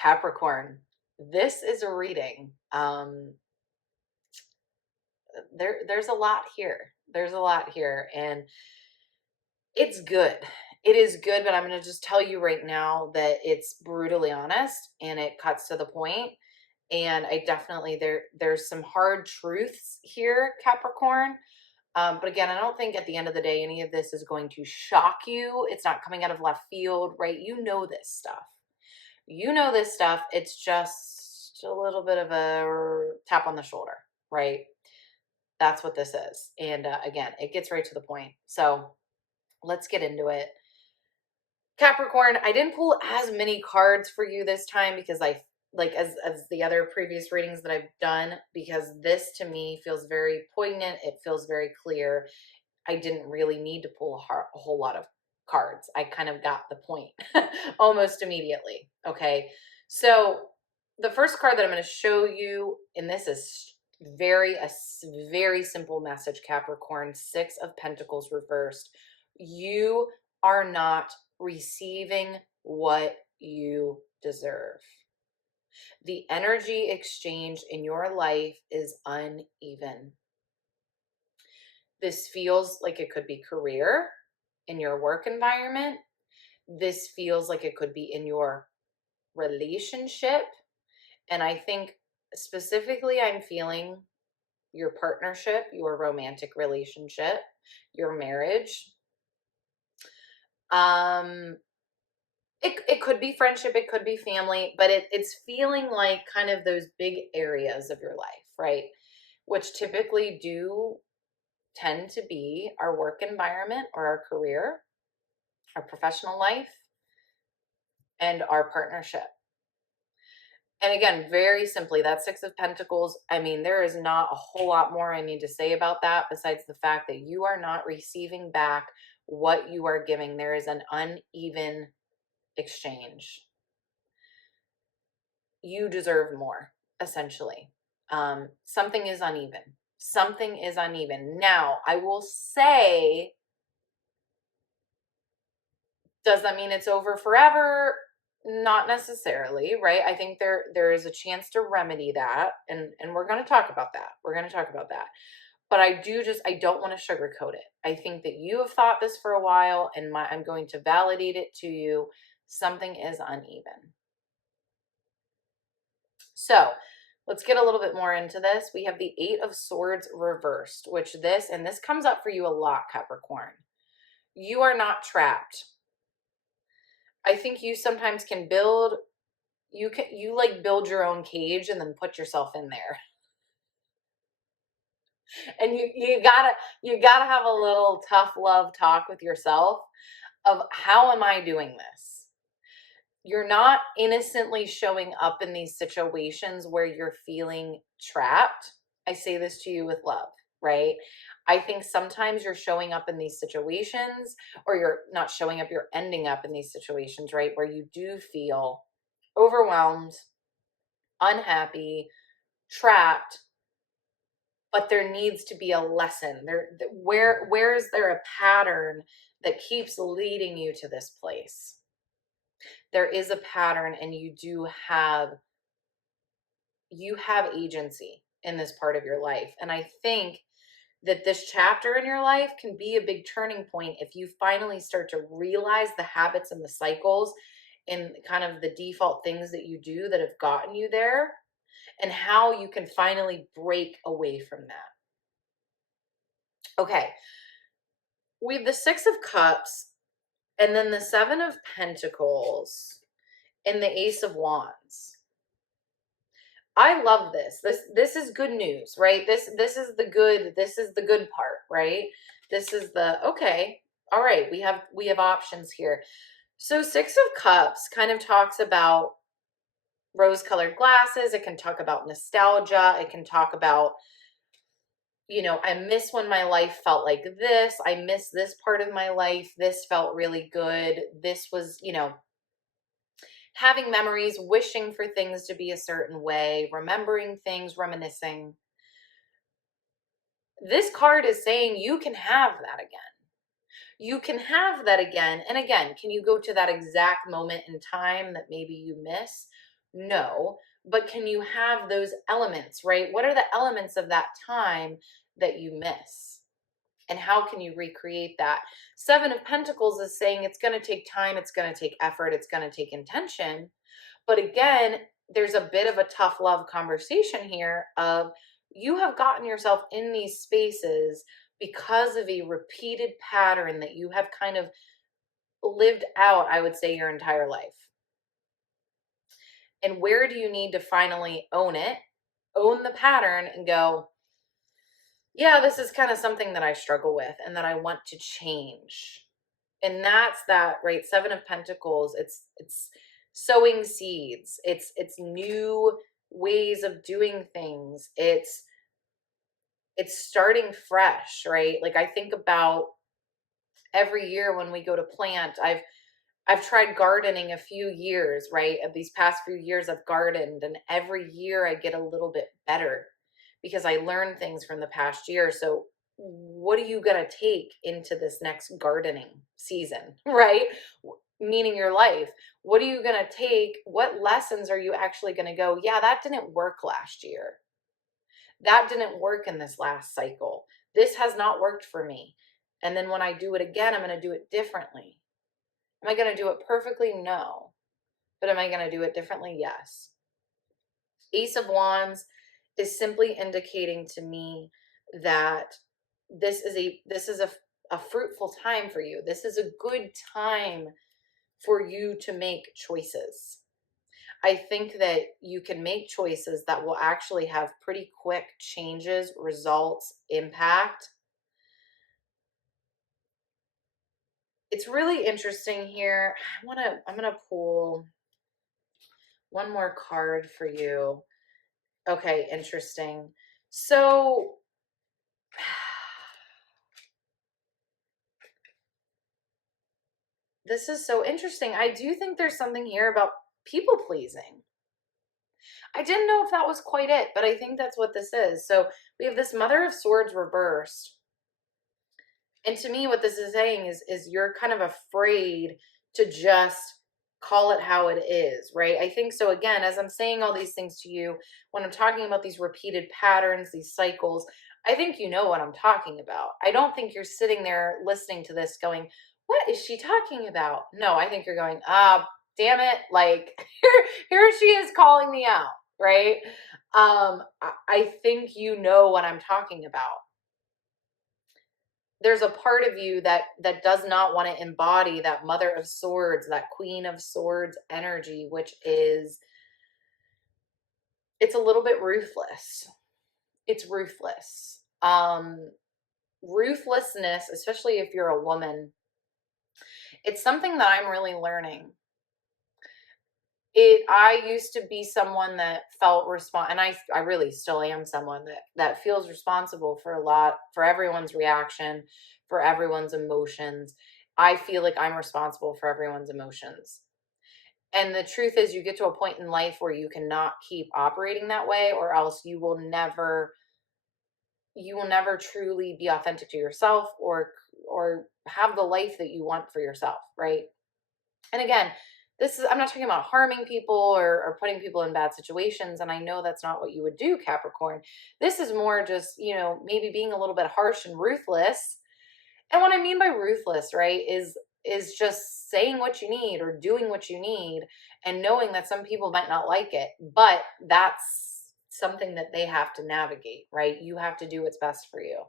Capricorn, this is a reading. There's a lot here. There's a lot here, and it's good. It is good, but I'm going to just tell you right now that it's brutally honest and it cuts to the point. And I definitely there's some hard truths here, Capricorn. But again, I don't think at the end of the day any of this is going to shock you. It's not coming out of left field, right? You know this stuff. You know this stuff. It's just a little bit of a tap on the shoulder, right? That's what this is. And again, it gets right to the point. So let's get into it. Capricorn, I didn't pull as many cards for you this time because I like as the other previous readings that I've done, because this to me feels very poignant. It feels very clear. I didn't really need to pull a whole lot of cards. I kind of got the point almost immediately. Okay. So the first card that I'm going to show you, and this is a very simple message, Capricorn, 6 of Pentacles reversed. You are not receiving what you deserve. The energy exchange in your life is uneven. This feels like it could be career, in your work environment. This feels like it could be in your relationship. And I think specifically I'm feeling your partnership, your romantic relationship, your marriage. It could be friendship, it could be family, but it's feeling like kind of those big areas of your life, right? Which typically do tend to be our work environment or our career, our professional life, and our partnership. And again, very simply, that 6 of Pentacles, I mean, there is not a whole lot more I need to say about that besides the fact that you are not receiving back what you are giving. There is an uneven exchange. You deserve more, essentially. Something is uneven. Something is uneven. Now, I will say, does that mean it's over forever? Not necessarily, right? I think there is a chance to remedy that, and we're going to talk about that. We're going to talk about that. But I don't want to sugarcoat it. I think that you have thought this for a while, and I'm going to validate it to you. Something is uneven. So let's get a little bit more into this. We have the 8 of Swords reversed, which this comes up for you a lot, Capricorn. You are not trapped. I think you sometimes can build your own cage and then put yourself in there. And you gotta have a little tough love talk with yourself of, how am I doing this? You're not innocently showing up in these situations where you're feeling trapped. I say this to you with love, right? I think sometimes you're showing up in these situations, or you're not showing up, you're ending up in these situations, right? Where you do feel overwhelmed, unhappy, trapped, but there needs to be a lesson. Where is there a pattern that keeps leading you to this place? There is a pattern, and you have agency in this part of your life. And I think that this chapter in your life can be a big turning point if you finally start to realize the habits and the cycles and kind of the default things that you do that have gotten you there, and how you can finally break away from that. Okay. We have the 6 of Cups, and then the 7 of Pentacles, and the Ace of Wands. I love this. This is good news, right? This is the good part, right? This is the, okay, all right, we have options here. So 6 of Cups kind of talks about rose-colored glasses. It can talk about nostalgia. It can talk about, I miss when my life felt like this. I miss this part of my life. This felt really good. This was, having memories, wishing for things to be a certain way, remembering things, reminiscing. This card is saying you can have that again. You can have that again. And again, can you go to that exact moment in time that maybe you miss? No. But can you have those elements, right? What are the elements of that time that you miss? And how can you recreate that? Seven of Pentacles is saying it's going to take time, it's going to take effort, it's going to take intention. But again, there's a bit of a tough love conversation here of you have gotten yourself in these spaces because of a repeated pattern that you have kind of lived out, I would say, your entire life. And where do you need to finally own it, own the pattern, and go, yeah, this is kind of something that I struggle with and that I want to change. And that's that, right? Seven of Pentacles. It's sowing seeds. It's new ways of doing things. It's starting fresh, right? Like I think about every year when we go to plant, I've tried gardening a few years, right? Of these past few years I've gardened, and every year I get a little bit better because I learned things from the past year. So what are you going to take into this next gardening season, right? Meaning your life. What are you going to take? What lessons are you actually going to go, yeah, that didn't work last year. That didn't work in this last cycle. This has not worked for me. And then when I do it again, I'm going to do it differently. Am I going to do it perfectly? No. But am I going to do it differently? Yes. Ace of Wands is simply indicating to me that this is a fruitful time for you. This is a good time for you to make choices. I think that you can make choices that will actually have pretty quick changes, results, impact. It's really interesting here. I'm going to pull one more card for you. Okay, interesting. So this is so interesting. I do think there's something here about people pleasing. I didn't know if that was quite it, but I think that's what this is. So we have this Mother of Swords reversed. And to me, what this is saying is you're kind of afraid to just call it how it is, right? I think so. Again, as I'm saying all these things to you, when I'm talking about these repeated patterns, these cycles, I think you know what I'm talking about. I don't think you're sitting there listening to this going, what is she talking about? No, I think you're going, damn it. Like here she is calling me out, right? I think you know what I'm talking about. There's a part of you that does not want to embody that Mother of Swords, that Queen of Swords energy, which is, it's a little bit ruthless. It's ruthless. Ruthlessness, especially if you're a woman, it's something that I'm really learning. I used to be someone that felt and I really still am someone that feels responsible for everyone's reaction, for everyone's emotions. I feel like I'm responsible for everyone's emotions. And the truth is, you get to a point in life where you cannot keep operating that way, or else you will never truly be authentic to yourself or have the life that you want for yourself, right? And again, I'm not talking about harming people or putting people in bad situations. And I know that's not what you would do, Capricorn. This is more just, maybe being a little bit harsh and ruthless. And what I mean by ruthless, right, is just saying what you need or doing what you need and knowing that some people might not like it, but that's something that they have to navigate, right? You have to do what's best for you.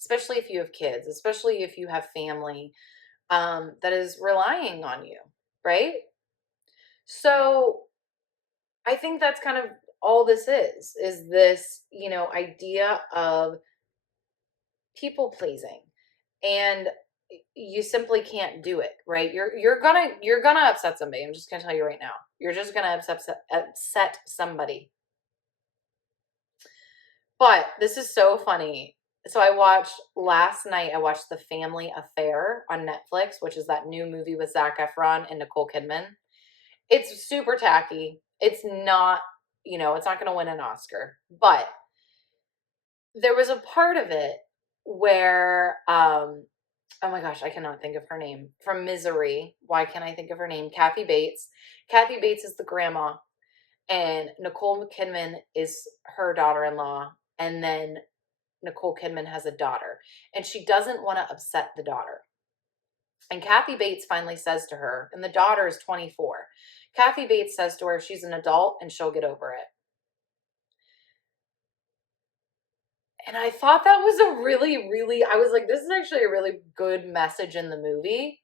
Especially if you have kids, especially if you have family that is relying on you, right? So I think that's kind of all this is this, idea of people pleasing, and you simply can't do it, right? You're gonna upset somebody. I'm just gonna tell you right now. You're just gonna upset somebody. But this is so funny. So last night I watched The Family Affair on Netflix, which is that new movie with Zac Efron and Nicole Kidman. It's super tacky. It's not, it's not going to win an Oscar. But there was a part of it where Oh my gosh, I cannot think of her name. From Misery. Why can't I think of her name? Kathy Bates. Kathy Bates is the grandma, and Nicole Kidman is her daughter-in-law. And then Nicole Kidman has a daughter, and she doesn't want to upset the daughter. And Kathy Bates finally says to her, and the daughter is 24. Kathy Bates says to her, she's an adult and she'll get over it. And I thought that was a really, I was like, this is actually a really good message in the movie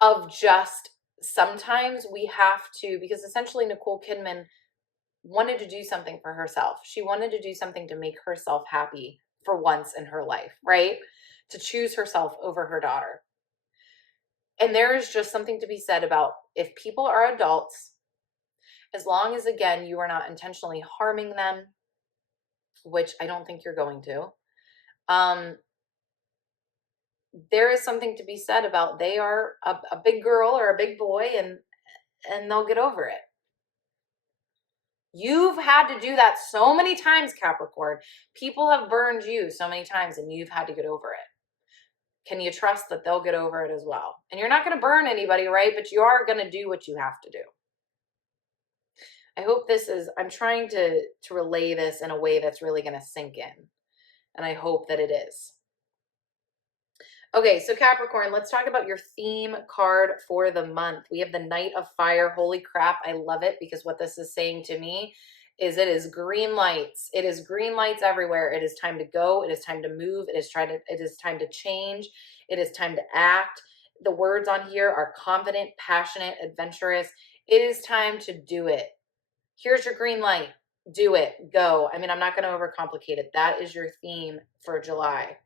of just sometimes we have to, because essentially Nicole Kidman wanted to do something for herself. She wanted to do something to make herself happy for once in her life, right? To choose herself over her daughter. And there is just something to be said about if people are adults, as long as, again, you are not intentionally harming them, which I don't think you're going to, there is something to be said about they are a big girl or a big boy, and they'll get over it. You've had to do that so many times, Capricorn. People have burned you so many times, and you've had to get over it. Can you trust that they'll get over it as well? And you're not going to burn anybody, right? But you are going to do what you have to do. I hope this is, I'm trying to relay this in a way that's really going to sink in. And I hope that it is. Okay, so Capricorn, let's talk about your theme card for the month. We have the Knight of Fire. Holy crap, I love it, because what this is saying to me is it is green lights. It is green lights everywhere. It is time to go. It is time to move. It is time to change. It is time to act. The words on here are confident, passionate, adventurous. It is time to do it. Here's your green light. Do it. Go. I mean, I'm not going to overcomplicate it. That is your theme for July.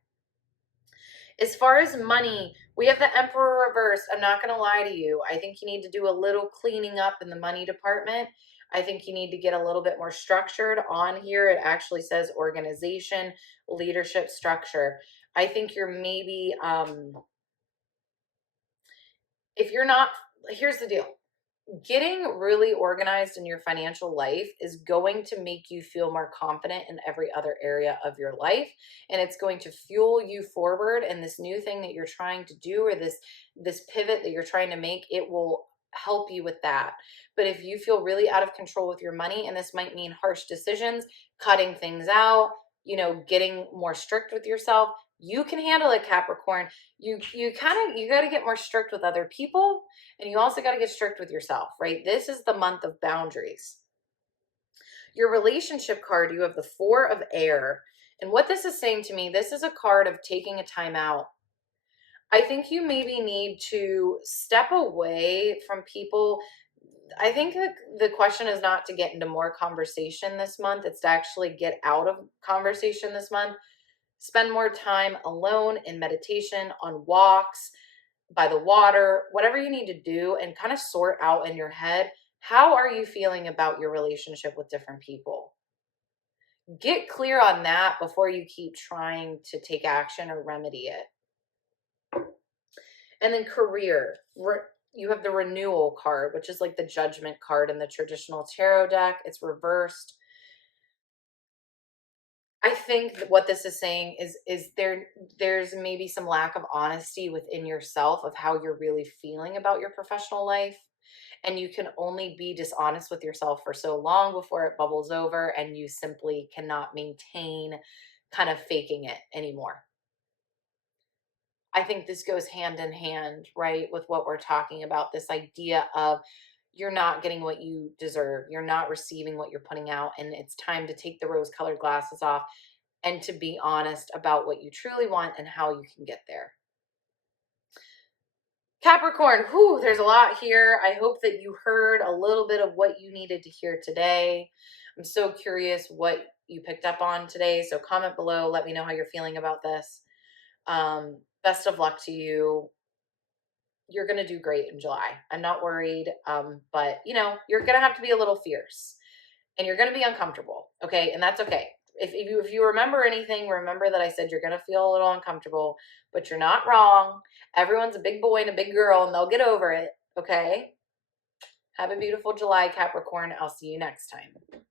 As far as money, we have the Emperor reversed. I'm not going to lie to you. I think you need to do a little cleaning up in the money department. I think you need to get a little bit more structured. On here, it actually says organization, leadership, structure. I think you're maybe, if you're not, here's the deal. Getting really organized in your financial life is going to make you feel more confident in every other area of your life, and it's going to fuel you forward. And this new thing that you're trying to do, or this pivot that you're trying to make, it will help you with that. But if you feel really out of control with your money, and this might mean harsh decisions, cutting things out, getting more strict with yourself, you can handle it, Capricorn. You got to get more strict with other people, and you also got to get strict with yourself, right? This is the month of boundaries. Your relationship card, you have the Four of Air. And what this is saying to me, this is a card of taking a time out. I think you maybe need to step away from people. I think the question is not to get into more conversation this month. It's to actually get out of conversation this month. Spend more time alone in meditation, on walks, by the water, whatever you need to do, and kind of sort out in your head, how are you feeling about your relationship with different people? Get clear on that before you keep trying to take action or remedy it. And then career, you have the renewal card, which is like the judgment card in the traditional tarot deck. It's reversed. I think that what this is saying is there's maybe some lack of honesty within yourself of how you're really feeling about your professional life. And you can only be dishonest with yourself for so long before it bubbles over and you simply cannot maintain kind of faking it anymore. I think this goes hand in hand, right, with what we're talking about, this idea of you're not getting what you deserve. You're not receiving what you're putting out. And it's time to take the rose-colored glasses off and to be honest about what you truly want and how you can get there. Capricorn, there's a lot here. I hope that you heard a little bit of what you needed to hear today. I'm so curious what you picked up on today. So comment below. Let me know how you're feeling about this. Best of luck to you. You're going to do great in July. I'm not worried. But you're going to have to be a little fierce and you're going to be uncomfortable. Okay. And that's okay. If you remember anything, remember that I said you're going to feel a little uncomfortable, but you're not wrong. Everyone's a big boy and a big girl and they'll get over it. Okay. Have a beautiful July, Capricorn. I'll see you next time.